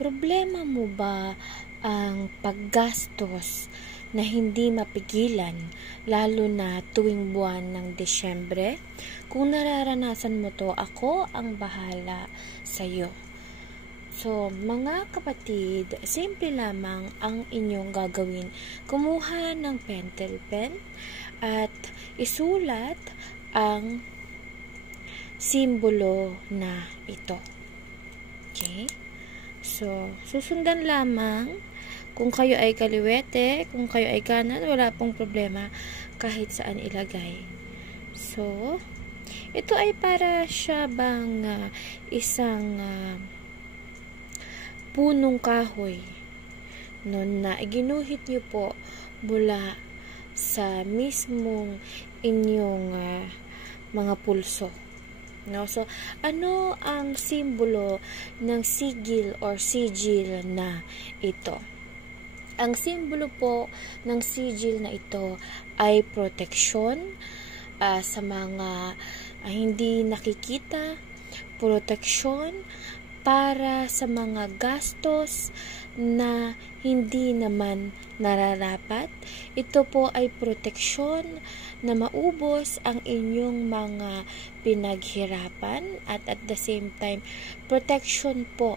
Problema mo ba ang paggastos na hindi mapigilan, lalo na tuwing buwan ng Disyembre? Kung nararanasan mo to, ako ang bahala sa'yo. So, mga kapatid, simple lamang ang inyong gagawin. Kumuha ng pentel pen at isulat ang simbolo na ito. Okay? So, susundan lamang. Kung kayo ay kaliwete, kung kayo ay kanan, wala pong problema kahit saan ilagay. So, ito ay para siya bang isang punong kahoy no, na iginuhit niyo po mula sa mismong inyong mga pulso. No? So, ano ang simbolo ng sigil or sigil na ito? Ang simbolo po ng sigil na ito ay proteksyon sa mga hindi nakikita, proteksyon para sa mga gastos na hindi naman nararapat. Ito po ay proteksyon na maubos ang inyong mga pinaghirapan at the same time, protection po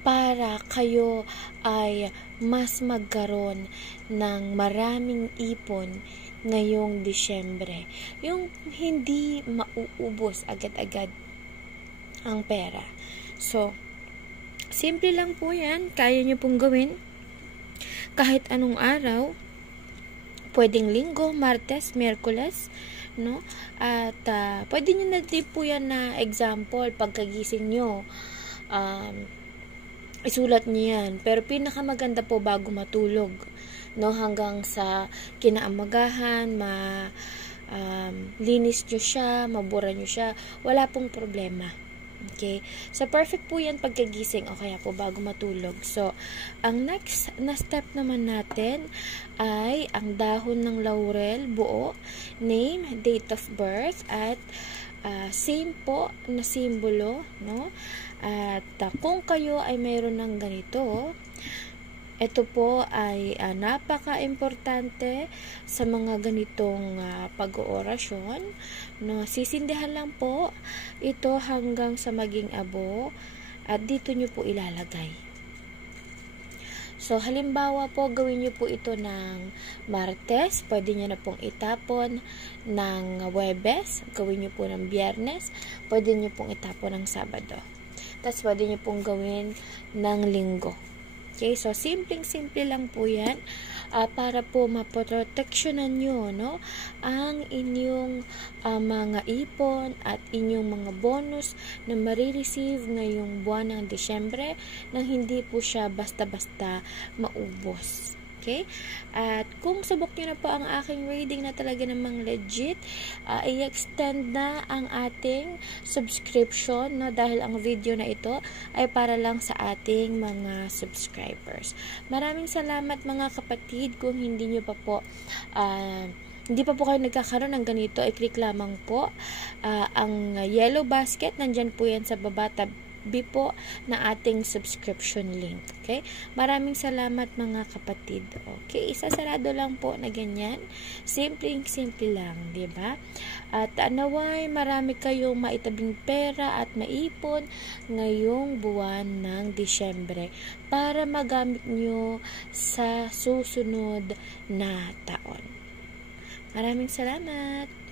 para kayo ay mas magkaroon ng maraming ipon ngayong Disyembre. Yung hindi mauubos agad-agad ang pera. So, simple lang po yan. Kaya nyo pong gawin kahit anong araw. Pwedeng Linggo, Martes, Miyerkules, no? At pwede nyo na din po yan na example pagkagising nyo. Isulat niyo yan. Pero pinakamaganda po bago matulog, no, hanggang sa kinaamagahan, linis nyo siya, mabura nyo siya, wala pong problema. Okay? So, perfect po yan pagkagising o kaya po bago matulog. So, ang next na step naman natin ay ang dahon ng laurel, buo, name, date of birth, at same po na simbolo, no? At kung kayo ay mayroon ng ganito, ito po ay napaka-importante sa mga ganitong pag-oorasyon. No? Sisindihan lang po ito hanggang sa maging abo at dito nyo po ilalagay. So, halimbawa po, gawin nyo po ito ng Martes, pwede nyo na pong itapon ng Huwebes, gawin nyo po ng Biyernes, pwede nyo pong itapon ng Sabado. Tapos, pwede nyo pong gawin ng Linggo. Okay, so simpleng-simple lang po yan para po maproteksyonan nyo, no, ang inyong mga ipon at inyong mga bonus na marireceive ngayong buwan ng Disyembre nang hindi po siya basta-basta maubos. Okay? At kung subok nyo na po ang aking reading na talaga namang legit, i-extend na ang ating subscription, no? Dahil ang video na ito ay para lang sa ating mga subscribers. Maraming salamat mga kapatid. Kung hindi nyo pa po hindi pa po kayo nagkakaroon ng ganito, i-click lamang po ang yellow basket, nandyan po yan sa baba po na ating subscription link. Okay? Maraming salamat mga kapatid. Okay? Isasarado lang po na ganyan. Simple lang, di ba? At naway marami kayong maitabing pera at maipon ngayong buwan ng Disyembre para magamit nyo sa susunod na taon. Maraming salamat.